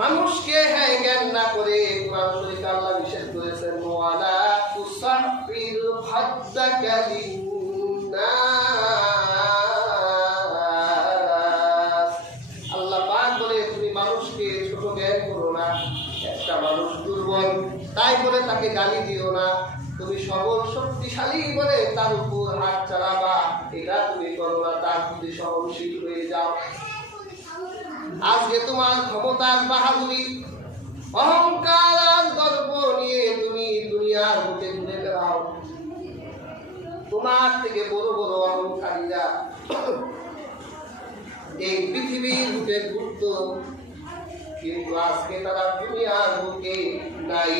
মানুষকে হ্যাঁ জ্ঞান না করে কোরআন শরীফে আল্লাহ নিষেধ করেছেন ওয়ালা তুসাফির হাদ্দাকা লিন্নাস। আল্লাহ পাক বলে তুমি মানুষকে ছোট জ্ঞান করো না। একটা মানুষ দুর্বল তাই বলে তাকে গালি দিও না। তুমি সবল শক্তিশালী বলে তার উপর হাত চালাবা, এটা তুমি করো না। তার প্রতি সহনশীল হয়ে যাও। আজকে তোমার ক্ষমতার বাহাদুরি অহংকার আর গর্ব নিয়ে তুমি দুনিয়ার বুকে ঘুরে বেড়াও। তোমার থেকে বড় বড় অহংকারীরা এই পৃথিবীর বুকে ঘুরত, কিন্তু আজকে তারা দুনিয়ার বুকে নাই।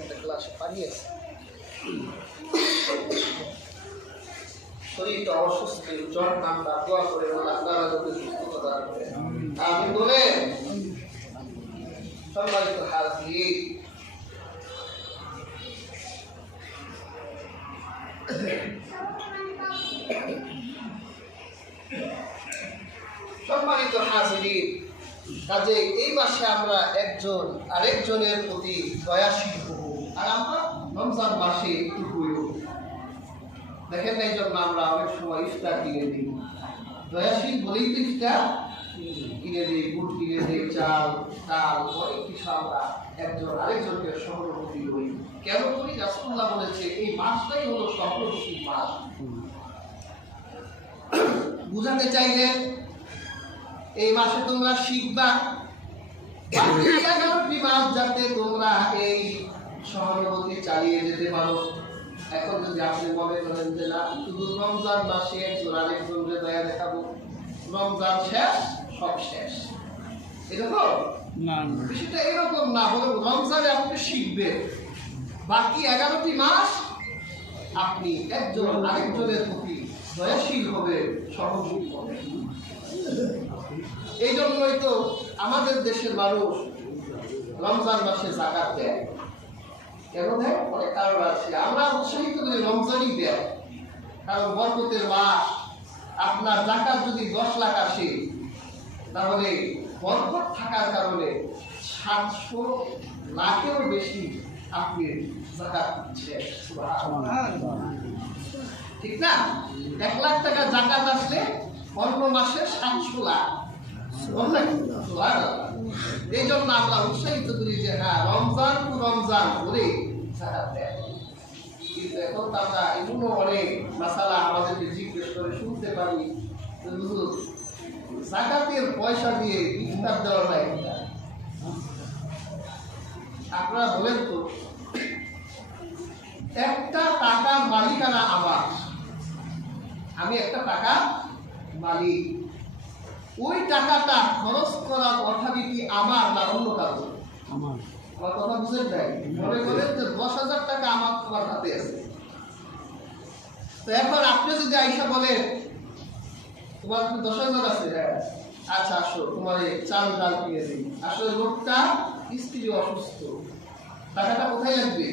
একটা গ্লাসে পানি আছে। শরীরটা অসুস্থ, জ্বর ঠান্ডা, দোয়া করে আপনারা যাতে সুস্থতা দান করেন। আমি বলেন সম্মানিত হাজির, সম্মানিত হাজির, কাজে এই মাসে আমরা একজন আরেকজনের প্রতি দয়াশীল হব। আর আমরা রমজান মাসে একটু হইব। দেখেন এই জন্য আমরা অনেক সময় ইফতার কিনে দিই। দয়াশীল বলেই তো ইফতার কিনে দিই, গুড় কিনে দিই, চাল ডাল, অনেক কিছু আমরা একজন আরেকজনকে সহানুভূতি করি। কেন করি? রাসূলুল্লাহ বলেছে এই মাসটাই হলো সহানুভূতির মাস। বুঝাতে চাইলে এই মাসে তোমরা শিখবা 11টি মাস যাতে তোমরা এই সহানুভূতি চালিয়ে যেতে পারো। এখন যদি আপনি মনে করেন যে না শুধু রমজান মাসে একজন আরেকজনকে দয়া দেখাবো, রমজান শেষ সব শেষ, এরকম না, বিষয়টা এরকম না। বরং রমজানে আপনি শিখবেন, বাকি 11টি মাস আপনি একজন আরেকজনের প্রতি দয়াশীল হবে, সহনশীল হবে। এই জন্যই তো আমাদের দেশের মানুষ রমজান মাসে যাকাত দেয়। কেন দেয়? অনেক কারণ আছে। আমরা উৎসাহিত করি রমজানই দেয়, কারণ বরকতের মাস। আপনার যাকাত যদি 10 লাখ আসে, তাহলে বরকত থাকার কারণে 700 লাখেরও বেশি আপনি যাকাত দিচ্ছেন। ঠিক না? 1 লাখ টাকা যাকাত আসলে অন্য মাসে 700 লাখ। এই জন্য আমরা উৎসাহিত করি যে হ্যাঁ রমজান টু রমজান করে যাকাত দেয়। কিন্তু এখন তারা এগুলো অনেক মাসালা আমাদেরকে জিজ্ঞেস করে শুনতে পারি, যাকাতের পয়সা দিয়ে ইফতার দেওয়া যায় কিনা? আপনারা বলেন তো, একটা টাকার মালিকানা আমার, আমি একটা টাকা মালিক, ওই টাকাটা খরচ করার অথরিটি আমার না অন্য কারো? আমার। কথা বুঝেন নাই? মনে করেন যে 10,000 টাকা আমার তোমার হাতে আছে। তো এখন আপনি যদি আইসা বলেন তোমার 10,000 আছে, আচ্ছা আসো তোমার চাল ডাল কিনে দিই। আসলে লোকটা স্ত্রী অসুস্থ, টাকাটা কোথায় লাগবে?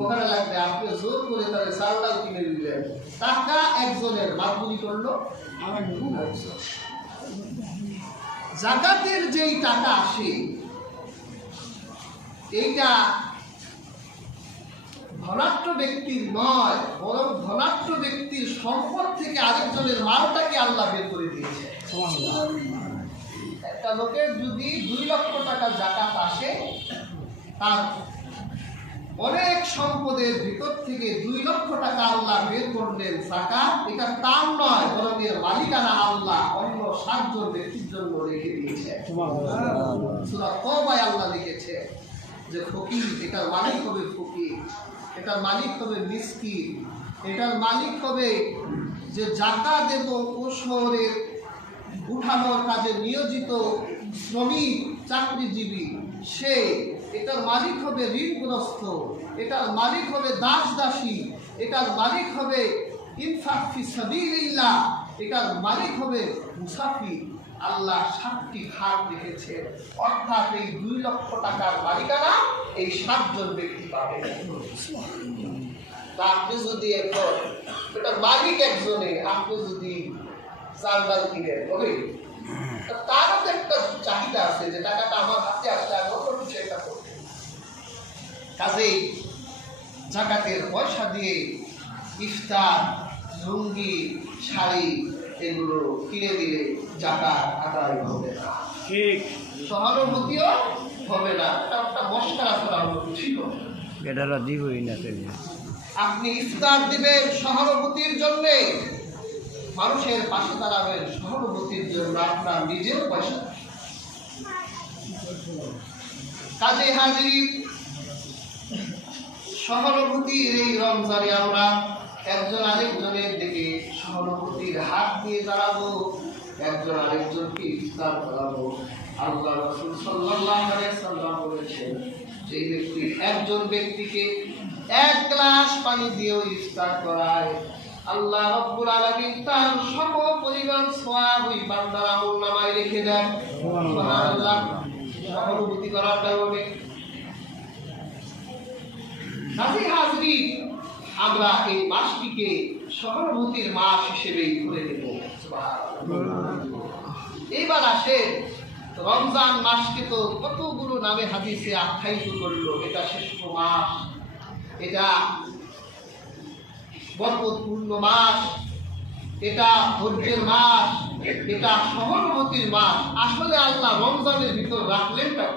ওখানে লাগবে। আপনি জোর করে তাহলে চাল ডাল কিনে দিলেন, টাকা একজনের, মাতবুরি করলো আমার। যাকাতের যেই টাকা আসে এইটা ধনাঢ্য ব্যক্তির নয়, বরং ধনাঢ্য ব্যক্তির সম্পদ থেকে আরেকজনের মালটাকে আল্লাহ বের করে দিয়েছে। একটা লোকের যদি 2 লক্ষ টাকা যাকাত আসে, তার অনেক সম্পদের ভিতর থেকে 2 লক্ষ টাকা আল্লাহ বের করলেন যাকাত। এটা তার নয়, বরং এর মালিকানা আল্লাহ অন্য 7 জন ব্যক্তির জন্য রেখে দিয়েছে। সূরা তওবায় আল্লাহ লিখেছে যে ফকির, এটার মালিক হবে ফকির, এটার মালিক হবে মিসকিন, এটার মালিক হবে যে যাকাত এবং ওসরের উঠানোর কাজে নিয়োজিত শ্রমিক চাকরিজীবী সে, এটার মালিক হবে ঋণগ্রস্ত, এটার মালিক হবে দাস দাসী, এটার মালিক হবে ইনফাক ফি সাবিলিল্লাহ, এটার মালিক হবে মুসাফির। আল্লাহ 7টি ভাগ রেখেছে, অর্থাৎ এই 2 লক্ষ টাকার মালিকানা এই 7 জন ব্যক্তি পাবে। আপনি যদি এখন এটা মালিক একজনে, আপনি যদি চাল ডাল কিনে হবে, তারও তো একটা চাহিদা আছে যে টাকাটা আমার হাতে আসলে আমি অন্য কিছু একটা করবো। কাজেই জাকাতের পয়সা দিয়ে ইফতার, লুঙ্গি, শাড়ি এগুলো কিনে দিলে জাকাত আদায় হবে না, ঠিক সহানুভূতিও হবে না, এটা একটা মশকারা করা হলো ছিল। এটা দিবই না। আপনি ইফতার দিবেন সহানুভূতির জন্যে, মানুষের পাশে দাঁড়াবেন সহানুভূতির জন্য, আপনার নিজের পয়সা। কাজে হাজির, সহানুভূতির এই রমজানে আমরা একজন আরেকজনের দিকে সহানুভূতির হাত দিয়ে দাঁড়াবো, একজন আরেকজনকে ইফতার করাবো। আল্লাহ রাসূল সাল্লাল্লাহু আলাইহি ওয়াসাল্লাম বলেছেন, যে ব্যক্তি একজন ব্যক্তিকে এক গ্লাস পানি দিয়েও ইফতার করায়, আল্লাহ রাব্বুল আলামিন তার সকল পরিমাণ সওয়াব ওই বান্দার আমলনামায় রেখে দেন। সুবহানাল্লাহ। সহানুভূতি করার কারণে কাজী হাজরি, আমরা এই মাসটিকে সহানুভূতির মাস হিসেবেই ধরে নেব। এইবার আসেন, রমজান মাসকে তো কতগুলো নামে হাদিসে আখ্যায়িত করলো। এটা শ্রেষ্ঠ মাস, এটা বরকতপূর্ণ মাস, এটা ধৈর্যের মাস, এটা সহানুভূতির মাস। আসলে আল্লাহ রমজানের ভিতর রাখলেন না,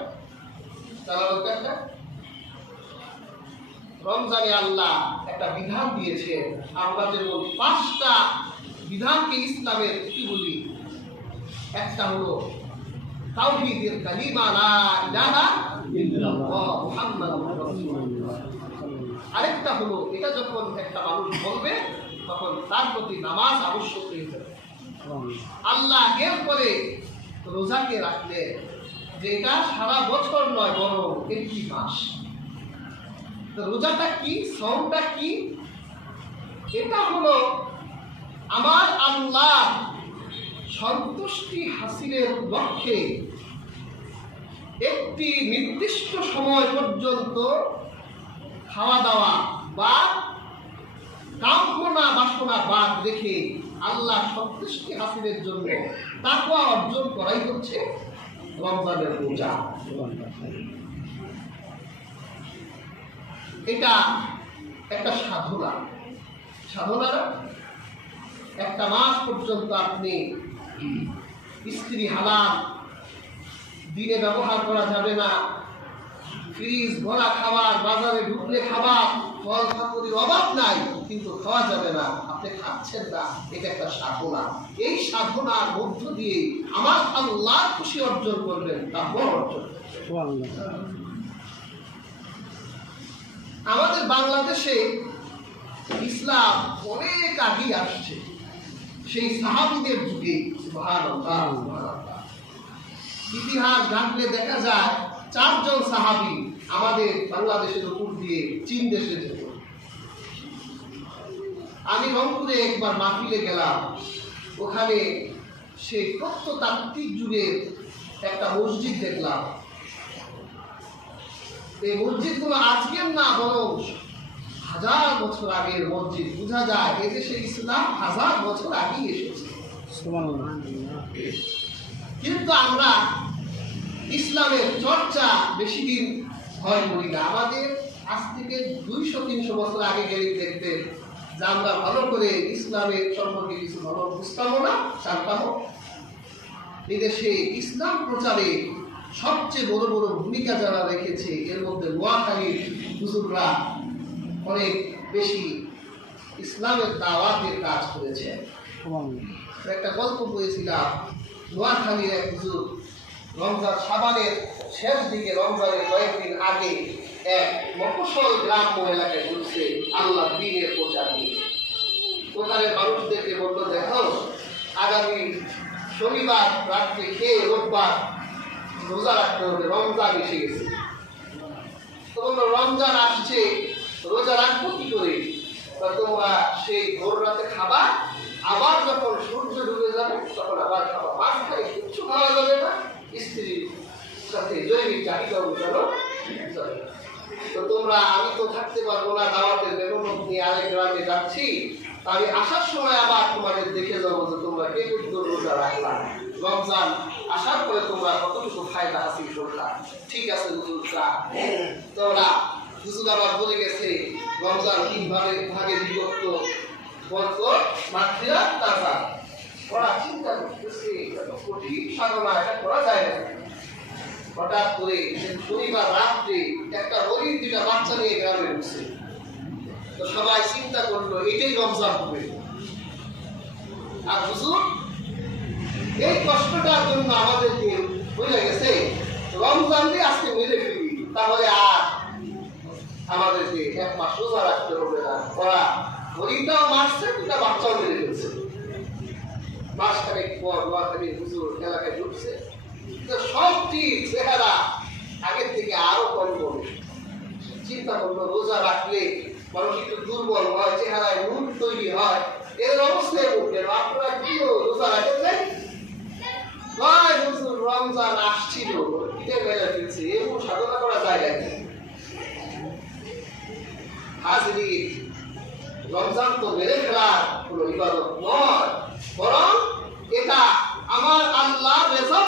রমজানে আল্লাহ একটা বিধান দিয়েছে। আমরা যেমন 5টা বিধানকে ইসলামের কি বলি, একটা হলো তাওহীদের কালিমা লা ইলাহা ইল্লাল্লাহ মুহাম্মাদুর রাসূলুল্লাহ, আরেকটা হলো এটা যখন একটা মানুষ বলবে তখন তার প্রতি নামাজ আবশ্যক হয়ে যাবে। আল্লাহ এরপরে রোজাকে রাখলে, যে এটা সারা বছর নয় বরং একটি মাস। রোজাটা কি, সওমটা কি? এটা হলো আমার আল্লাহ সন্তুষ্টি হাসিলের লক্ষ্যে একটি নির্দিষ্ট সময় পর্যন্ত খাওয়া দাওয়া বা কামনা বাসনা বাদ রেখে আল্লাহ সন্তুষ্টি হাসিলের জন্য তাকওয়া অর্জন করাই হচ্ছে রমজানের রোজা। এটা একটা সাধনা। সাধনা একটা মাস পর্যন্ত আপনি স্ত্রী হালাল, দিনে ব্যবহার করা যাবে না, ফ্রিজ ভরা খাবার, বাজারে ঢুকলে খাবার, ফল সামগ্রীর অভাব নাই কিন্তু খাওয়া যাবে না, আপনি খাচ্ছেন না, এটা একটা সাধনা। এই সাধনার মধ্য দিয়ে আমার আল্লাহ খুশি অর্জন করবেন, তা বড় অর্জন। আমাদের বাংলাদেশে ইসলাম অনেক আগে আসছে, সেই সাহাবীদের যুগে। সুবহানাল্লাহ। ইতিহাস ঘাটলে দেখা যায় 4 জন সাহাবী আমাদের বাংলাদেশের উপর দিয়ে চীন দেশে যেত। আমি রংপুরে একবার মাহফিলে গেলাম, ওখানে সেই প্রত্নতাত্ত্বিক যুগের একটা মসজিদ দেখলাম। এই মসজিদগুলো আজকের না, বরং 1000 বছর আগের মসজিদ। বোঝা যায় এদেশে ইসলাম 1000 বছর আগেই এসেছে। কিন্তু আমরা ইসলামের চর্চা বেশি দিন হয় করি না। আমাদের আজ থেকে 200-300 বছর আগে গেলে দেখবেন যে আমরা ভালো করে ইসলামের সম্পর্কে কিছু ভালো বুঝতামও না, জানতামও। এদেশে ইসলাম প্রচারে সবচেয়ে বড় বড় ভূমিকা যারা রেখেছে, এর মধ্যে নোয়াখালীর হুজুররা অনেক বেশি ইসলামের দাওয়াতের কাজ করেছে। একটা গল্প পড়েছিলাম, নোয়াখালীর এক হুজুর রমজান শাবানের শেষ দিকে, রমজানের কয়েকদিন আগে এক মফস্বল গ্রাম্য এলাকায় ঘুরছে আল্লাহ দ্বীনের প্রচার নিয়ে। ওখানে মানুষদেরকে বললো, দেখো আগামী শনিবার রাত্রে খেয়ে রোববার রোজা রাখতে হবে, রমজান এসে গেছে। তো বললো রমজান আসছে, রোজা রাখবো কি করে? তোমরা সেই ভোর রাতে খাবা, আবার যখন সূর্য ডুবে যাবে তখন আবার খাবা, মাঝখানে কিচ্ছু খাওয়া যাবে না, স্ত্রীর সাথে জৈবিক চাহিদা অনুসারও যাবে। তো তোমরা, আমি তো থাকতে পারবো না, দাওয়াতের বেতন নিয়ে আরেক গ্রামে যাচ্ছি, আমি আসার সময় আবার তোমাদের দেখে যাবো যে তোমরা কে কতদূর রোজা রাখলা, রমজান আসার পরে তোমরা কতটুকু ফায়দা হাসিল করলা। ঠিক আছে হুজুর, তোমরা হুজুর আবার বলে গেছে রমজান তিনভাবে ভাগে বিভক্ত, বরকত, মাগফিরাত, তাজা। ওরা চিন্তা করতেছে কঠিন সাধনা, এটা করা যায় না। হঠাৎ করে শনিবার রাত্রে একটা হরিণ দুটা বাচ্চা নিয়ে গ্রামে ঢুকছে। তো সবাই চিন্তা করলো এটাই রমজান হবে। আর হুজুর এই কষ্টটার জন্য আমাদেরকে বুঝে গেছে রমজান দিয়ে আজকে মেরে ফেলি, তাহলে আর আমাদেরকে এক মাস রোজা রাখতে হবে না। ওরা হরিণটাও মারছে, দুটা বাচ্চাও মেরে ফেলছে। মাসখানেক পর নোয়াখালী হুজুর এলাকায় ঢুকছে, সবটি চেহারা আগের থেকে আরো কম কমে। চিন্তা করলো রোজা রাখলে মানুষ একটু দুর্বল হয়, চেহারায় নূর তৈরি হয়, এর অবস্থায় উঠলেন। আপনারা কি রোজা রাখেন? হুজুর রমজান আসছিল, পিঠে মেরে ফেলছে, এমন সাধনা করা যায় নাকি? হাজির, রমজান তো মেরে ফেলার কোনো ইবাদত নয়।